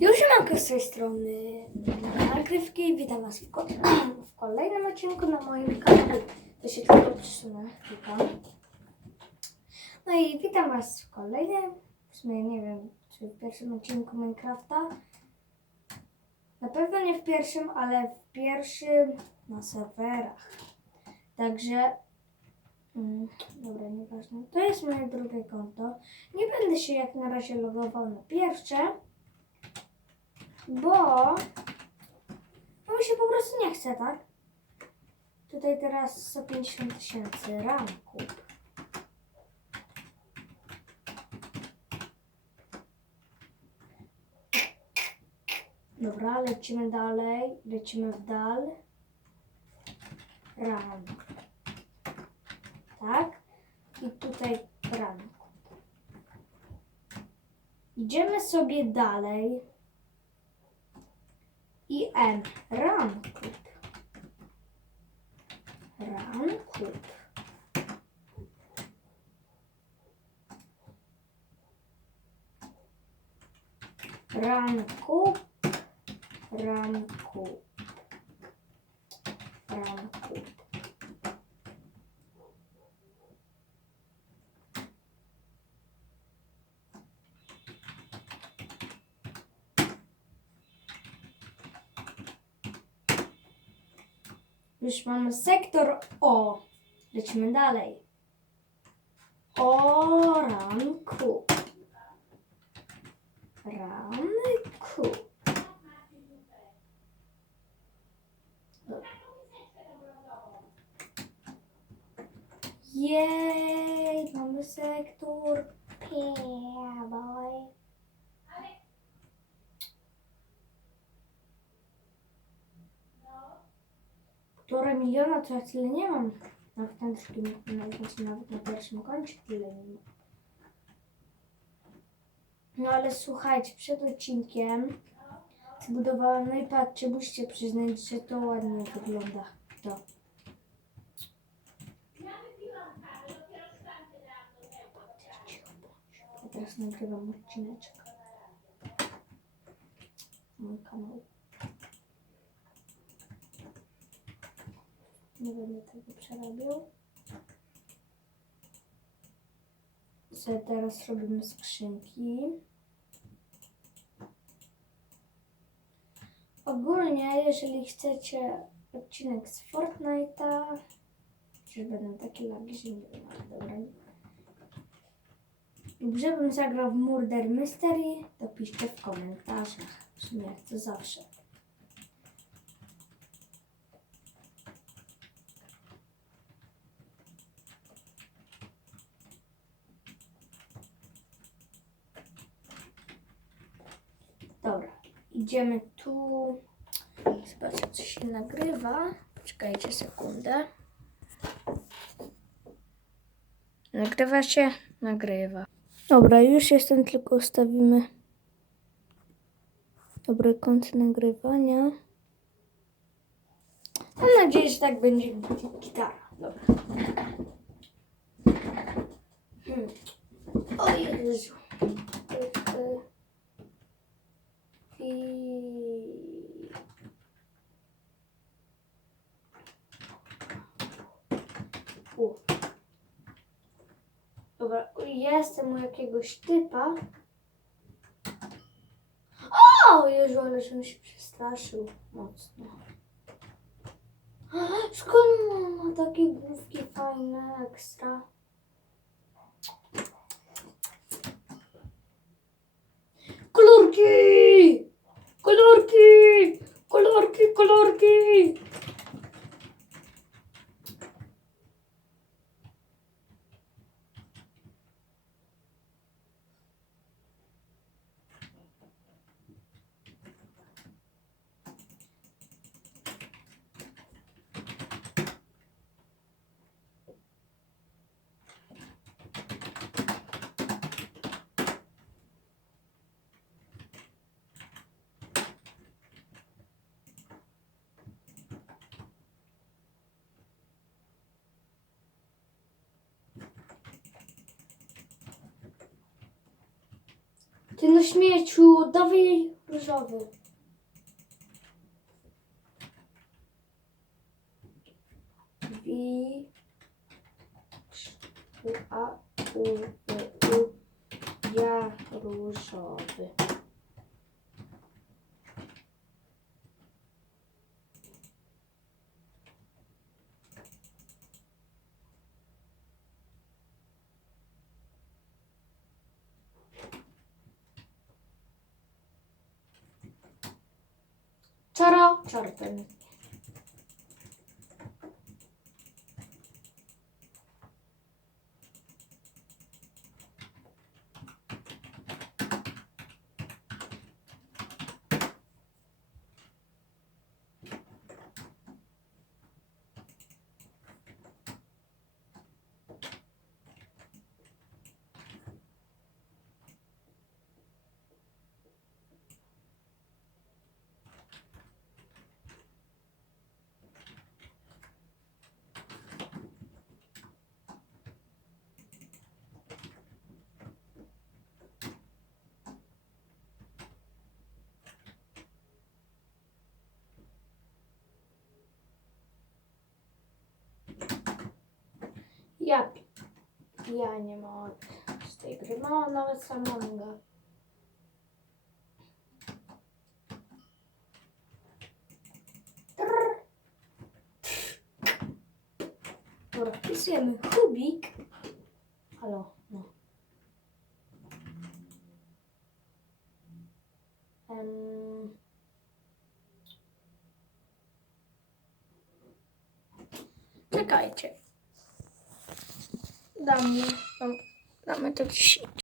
Już mam z tej strony nagrywki. Witam Was w, ko- w kolejnym odcinku na moim kanale. To się tylko przesunę. No i witam Was w kolejnym, w sumie nie wiem, czy w pierwszym odcinku Minecrafta. Na pewno nie w pierwszym, ale w pierwszym na serwerach. Także, mm, dobra, nieważne. To jest moje drugie konto. Nie będę się jak na razie logował na pierwsze. Bo mi się po prostu nie chce, tak? Tutaj teraz 150 tysięcy ramków. Dobra, lecimy dalej. Lecimy w dal. Ram. Tak? I tutaj ranku. Idziemy sobie dalej. И Н. ранкут, ранкут, Ранку. Ранку. Ранку. Już mamy sektor O. Lecimy dalej. O ranku. Ranku. Jej, mamy sektor P, miliona to ja tyle nie mam. Nawet na drugim, nawet, nawet na pierwszym koncie tyle nie mam. No ale słuchajcie, przed odcinkiem zbudowałam, no i patrzcie, musicie przyznać, że to ładnie wygląda. To. Ja teraz nagrywam odcineczek. Mój kanał. Nie będę tego przerabiał. Sobie teraz robimy skrzynki. Ogólnie, jeżeli chcecie odcinek z Fortnite'a, przecież będą takie lagi, że nie wiem, dobra. Lub żebym zagrał w Murder Mystery, to piszcie w komentarzach. W sumie jak to zawsze. Dobra, idziemy tu. Zobaczę, co się nagrywa. Poczekajcie sekundę. Nagrywa się? Nagrywa. Dobra, już jestem, tylko ustawimy dobry kąt nagrywania. Mam nadzieję, że tak będzie gitara. Dobra. Hmm. O Jezu. Tylko- I... U. Dobra, jestem u jakiegoś typa. O Jezu, ale żebym się przestraszył mocno. Skąd on ma takie główki fajne, ekstra? Kolorki! Kolorki! Kolorki, kolorki! Ty no śmieciu, dawaj różowy. U, a, u, u, u. Ja różowy. Çorap çorabını. Ja, ja nie mogę z tej gry. No, nawet samonga. Trrr. Dobra, wpisujemy kubik. Halo, no. Em. Czekajcie. 那么那么那么对不起